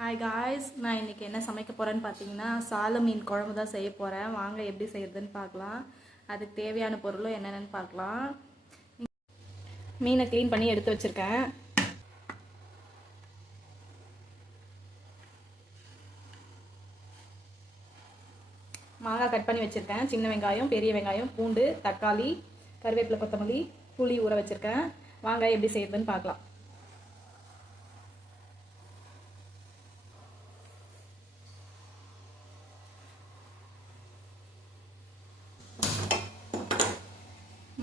Hi guys நான் இன்றைக்கி என்ன சமைக்க போகிறேன்னு பார்த்தீங்கன்னா சால மீன் குழம்பு தான் செய்ய போகிறேன் வாங்க எப்படி செய்யறதுன்னு பார்க்கலாம். அதுக்கு தேவையான பொருளும் என்னென்னு பார்க்கலாம். மீனை க்ளீன் பண்ணி எடுத்து வச்சுருக்கேன். மாங்காய் கட் பண்ணி வச்சுருக்கேன். சின்ன வெங்காயம் பெரிய வெங்காயம் பூண்டு தக்காளி கருவேப்பிலை கொத்தமல்லி புளி ஊற வச்சுருக்கேன். வாங்க எப்படி செய்கிறதுன்னு பார்க்கலாம்.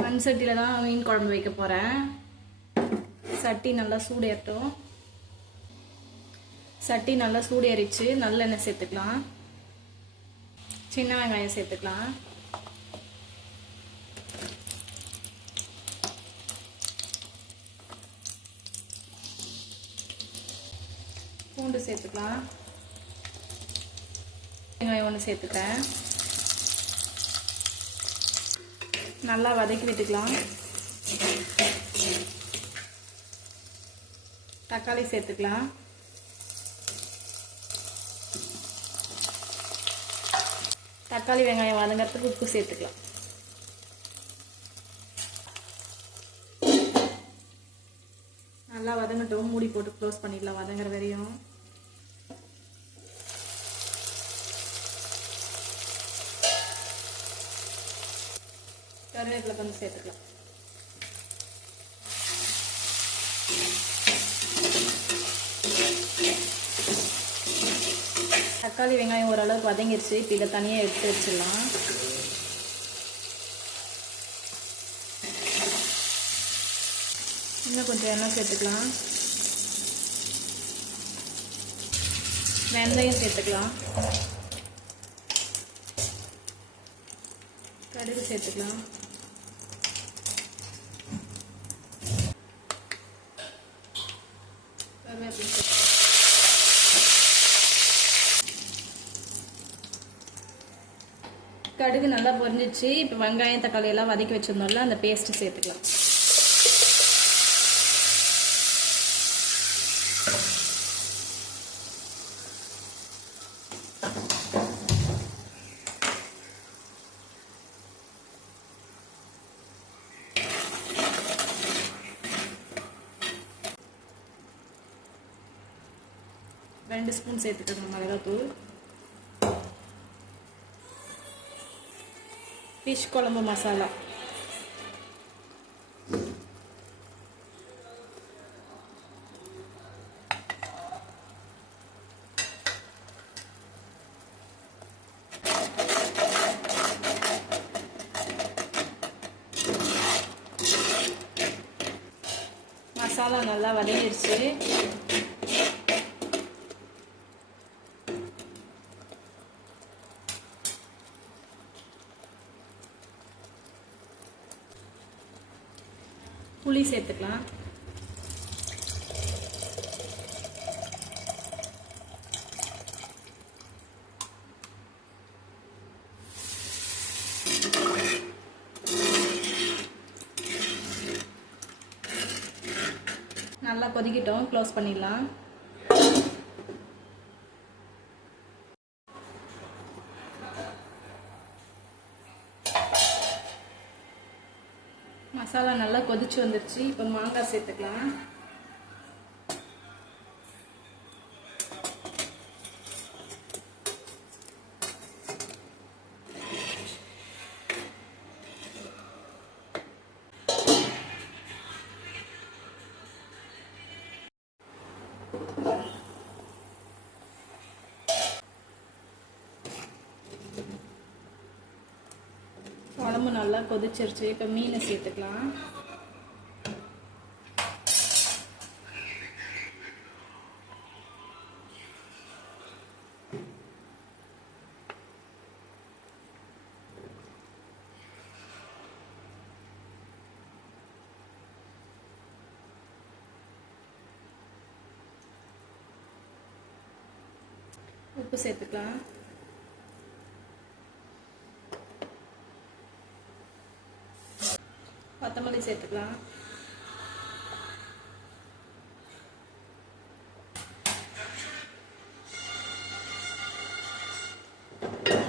மண் சட்டியில் தான் மீன் குழம்பு வைக்க போகிறேன் சட்டி நல்லா சூடேறட்டும். சட்டி நல்லா சூடேறிச்சு நல்லெண்ணெய் சேர்த்துக்கலாம். சின்ன வெங்காயம் சேர்த்துக்கலாம். பூண்டு சேர்த்துக்கலாம். வெங்காயம் ஒன்று சேர்த்துக்கிட்டேன் நல்லா வதக்கி விட்டுக்கலாம். தக்காளி சேர்த்துக்கலாம். தக்காளி வெங்காயம் வதங்கிறதுக்கு உப்பு சேர்த்துக்கலாம். நல்லா வதங்கட்டும். மூடி போட்டு க்ளோஸ் பண்ணிடலாம் வதங்குற வரையும். கருவேப்பிலை கொஞ்சம் சேர்த்துக்கலாம். தக்காளி வெங்காயம் ஓரளவுக்கு வதங்கிருச்சு. இப்போ இதை தனியாக எடுத்து வச்சிடலாம். இன்னும் கொஞ்சம் எண்ணெய் சேர்த்துக்கலாம். வெந்தயம் சேர்த்துக்கலாம். கடுகு சேர்த்துக்கலாம் கருவேப்பிலை சேர்த்துக்கலாம் கடுகு நல்லா பொரிஞ்சிச்சு. இப்போ வெங்காயம் தக்காளி எல்லாம் வதக்கி வச்சிருந்தோம்ல அந்த பேஸ்ட்டு சேர்த்துக்கலாம். ரெண்டு ஸ்பூன் சேர்த்துக்கோங்க மிளகாத்தூள். ஃபிஷ் குழம்பு மசாலா மசாலா நல்லா வதங்கிடுச்சு புளி சேர்த்துக்கலாம். நல்லா கொதிக்கிட்டோம். க்ளோஸ் பண்ணிடலாம். மசாலா நல்லா கொதிச்சு வந்துருச்சு. இப்போ மாங்காய் சேர்த்துக்கலாம். குழம்பு நல்லா கொதிச்சிருச்சு. இப்போ மீனை சேர்த்துக்கலாம். உப்பு சேர்த்துக்கலாம். கொத்தமல்லி சேர்த்துக்கலாம்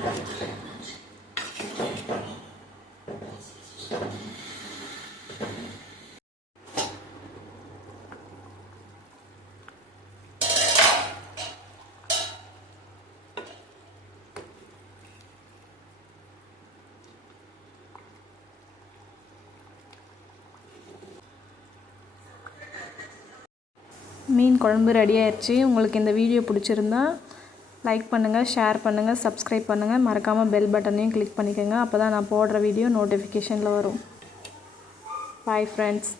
Thank you. மீன் குழம்பு ரெடி ஆயிடுச்சு உங்களுக்கு இந்த வீடியோ பிடிச்சிருந்தா லைக் பண்ணுங்கள் ஷேர் பண்ணுங்கள் சப்ஸ்கிரைப் பண்ணுங்கள் மறக்காமல் பெல் பட்டனையும் கிளிக் பண்ணிக்கோங்க. அப்போ தான் நான் போடுற வீடியோ நோட்டிஃபிகேஷனில் வரும். Bye friends